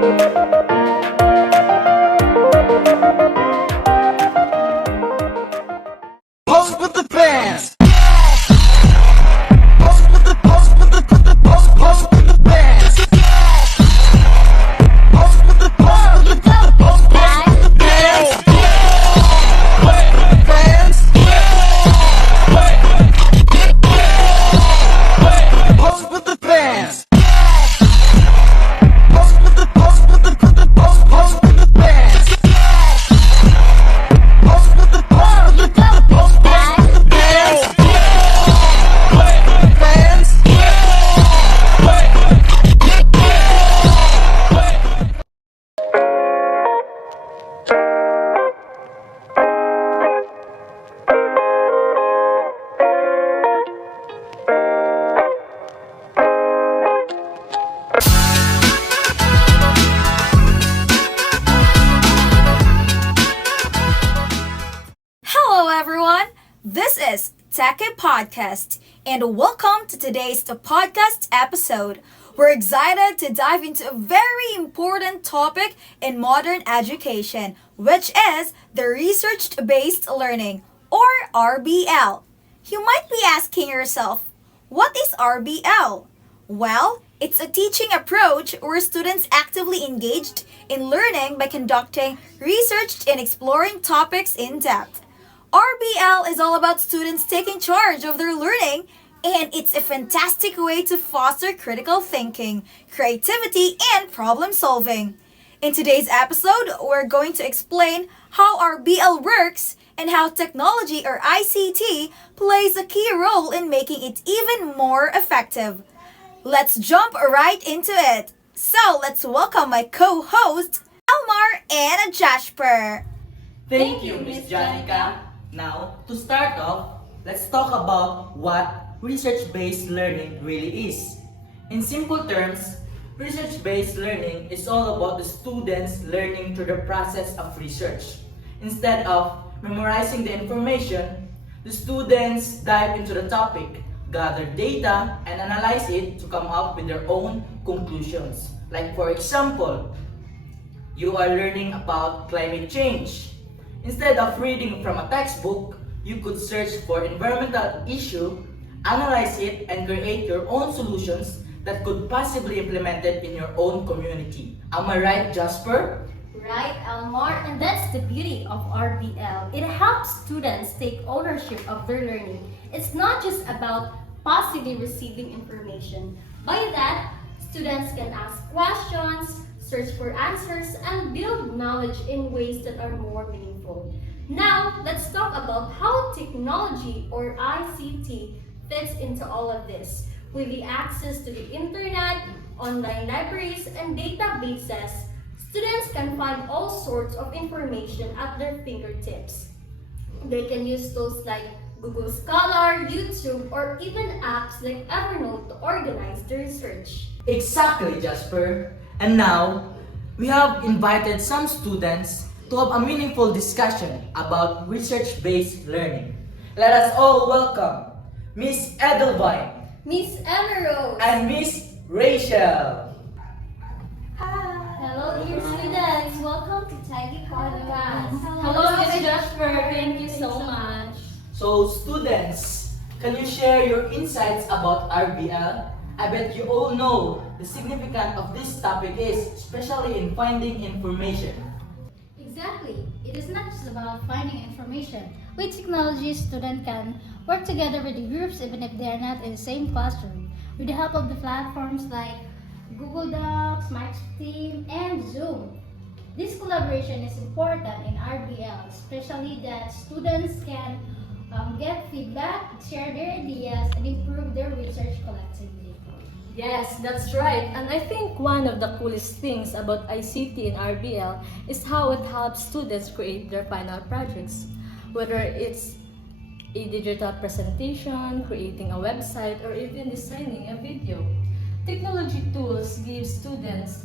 Post with the bands. This is Techy Podcast, and welcome to today's podcast episode. We're excited to dive into a very important topic in modern education, which is the research-based learning, or RBL. You might be asking yourself, what is RBL? Well, it's a teaching approach where students actively engaged in learning by conducting research and exploring topics in depth. RBL is all about students taking charge of their learning, and it's a fantastic way to foster critical thinking, creativity, and problem solving. In today's episode, we're going to explain how RBL works and how technology or ICT plays a key role in making it even more effective. Let's jump right into it. So let's welcome my co-hosts, Elmar and Jasper. Thank you, Miss Janica. Now, to start off, let's talk about what research-based learning really is. In simple terms, research-based learning is all about the students learning through the process of research. Instead of memorizing the information, the students dive into the topic, gather data, and analyze it to come up with their own conclusions. Like for example, you are learning about climate change. Instead of reading from a textbook, you could search for environmental issue, analyze it, and create your own solutions that could possibly be implemented in your own community. Am I right, Jasper? Right, Elmar, and that's the beauty of RBL. It helps students take ownership of their learning. It's not just about passively receiving information. By that, students can ask questions, search for answers, and build knowledge in ways that are more meaningful. Now, let's talk about how technology or ICT fits into all of this. With the access to the internet, online libraries, and databases, students can find all sorts of information at their fingertips. They can use tools like Google Scholar, YouTube, or even apps like Evernote to organize their research. Exactly, Jasper. And now, we have invited some students to have a meaningful discussion about research-based learning. Let us all welcome Miss Edelwine, Miss Emerald, and Miss Rachel. hello dear students, welcome to Techy Podcast. Hello, Miss Jasper. Thank you so much. So, students, can you share your insights about RBL? I bet you all know the significance of this topic is, especially in finding information. Exactly. It is not just about finding information. With technology, students can work together with the groups even if they are not in the same classroom. With the help of the platforms like Google Docs, Microsoft Teams, and Zoom. This collaboration is important in RBL, especially that students can get feedback, share their ideas, and improve their research collectively. Yes, that's right. And I think one of the coolest things about ICT and RBL is how it helps students create their final projects. Whether it's a digital presentation, creating a website, or even designing a video. Technology tools give students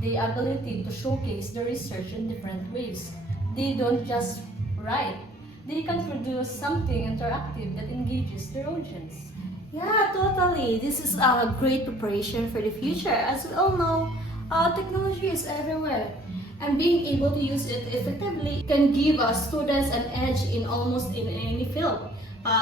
the ability to showcase their research in different ways. They don't just write, they can produce something interactive that engages their audience. Yeah, totally. This is a great preparation for the future. As we all know, Technology is everywhere, and being able to use it effectively can give students an edge in almost in any field.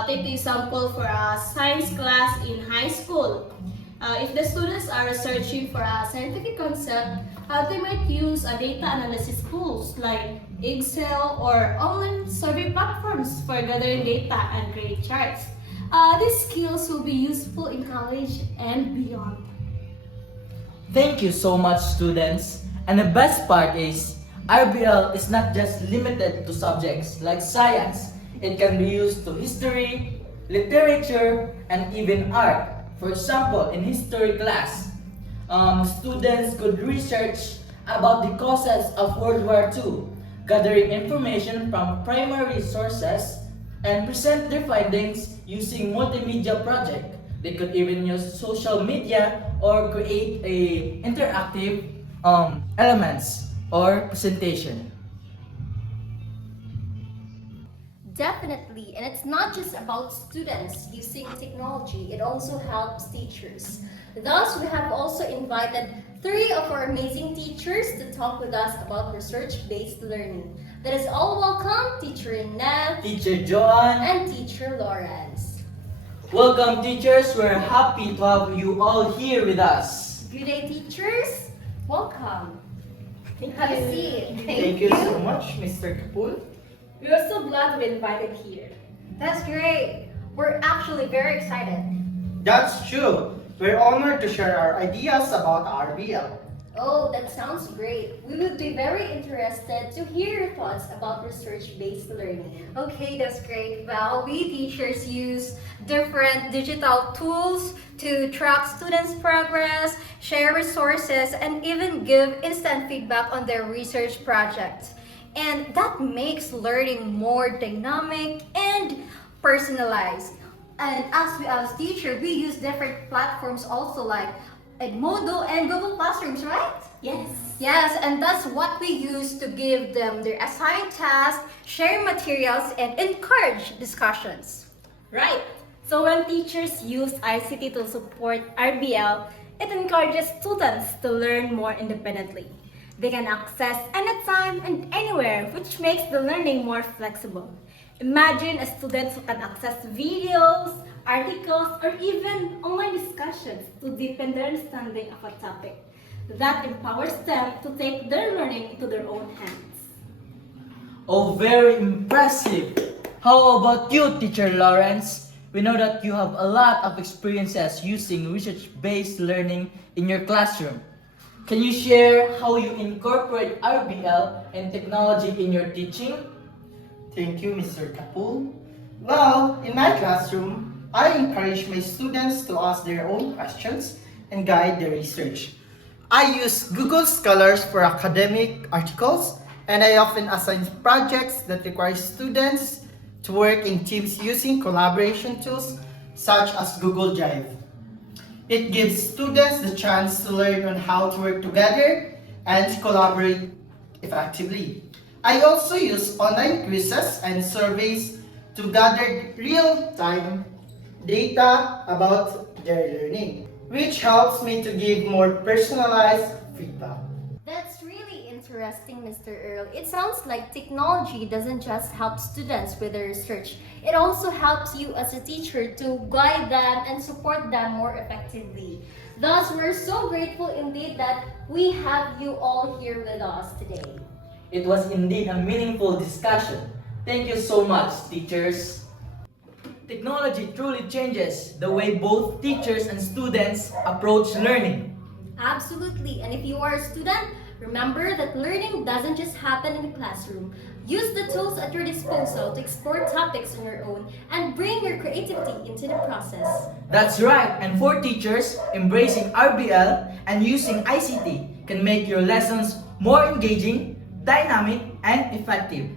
Take the example for a science class in high school. If the students are searching for a scientific concept, they might use data analysis tools like Excel or online survey platforms for gathering data and create charts. These skills will be useful in college and beyond. Thank you so much, students. And the best part is, RBL is not just limited to subjects like science. It can be used to history, literature, and even art. For example, in history class, students could research about the causes of World War II, gathering information from primary sources, and present their findings using multimedia project. They could even use social media or create a interactive elements or presentation. Definitely, and it's not just about students using technology, it also helps teachers. Thus, we have also invited three of our amazing teachers to talk with us about research-based learning. That is all welcome, Teacher Nev Teacher Joan, and Teacher Lawrence. welcome teachers. We're happy to have you all here with us. Good day, teachers. Welcome. Have a seat. Thank you so much, Mr. Kapul. We are so glad to be invited here. That's great. We're actually very excited. That's true. We're honored to share our ideas about RBL. Oh, that sounds great. We would be very interested to hear your thoughts about research-based learning. Okay, that's great. Well, we teachers use different digital tools to track students' progress, share resources, and even give instant feedback on their research projects. And that makes learning more dynamic and personalized. And as teacher, we use different platforms also like Edmodo and Google Classrooms, right? Yes. Yes, and that's what we use to give them their assigned tasks, share materials, and encourage discussions. Right. So when teachers use ICT to support RBL, it encourages students to learn more independently. They can access anytime and anywhere, which makes the learning more flexible. Imagine a student who can access videos, articles, or even online discussions to deepen their understanding of a topic. That empowers them to take their learning into their own hands. Oh, very impressive. How about you, Teacher Lawrence? We know that you have a lot of experiences using research-based learning in your classroom. Can you share how you incorporate RBL and technology in your teaching? Thank you, Mr. Kapul. Well, in my classroom, I encourage my students to ask their own questions and guide their research. I use Google Scholars for academic articles, and I often assign projects that require students to work in teams using collaboration tools such as Google Drive. It gives students the chance to learn on how to work together and collaborate effectively. I also use online quizzes and surveys to gather real-time data about their learning, which helps me to give more personalized feedback. That's really interesting, Mr. Earl. It sounds like technology doesn't just help students with their research. It also helps you as a teacher to guide them and support them more effectively. Thus, we're so grateful indeed that we have you all here with us today. It was indeed a meaningful discussion. Thank you so much, teachers. Technology truly changes the way both teachers and students approach learning. Absolutely. And if you are a student, remember that learning doesn't just happen in the classroom. Use the tools at your disposal to explore topics on your own and bring your creativity into the process. That's right, and for teachers, embracing RBL and using ICT can make your lessons more engaging, dynamic, and effective.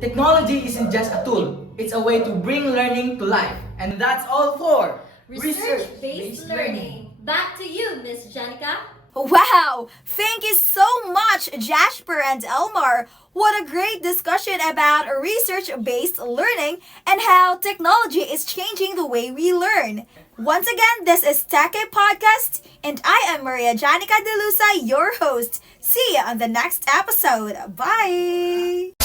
Technology isn't just a tool, it's a way to bring learning to life. And that's all for Research-based learning. Back to you, Miss Janica. Wow! Thank you so much, Jasper and Elmar. What a great discussion about research-based learning and how technology is changing the way we learn. Once again, this is Techy Podcast, and I am Maria Janica De Lusa, your host. See you on the next episode. Bye!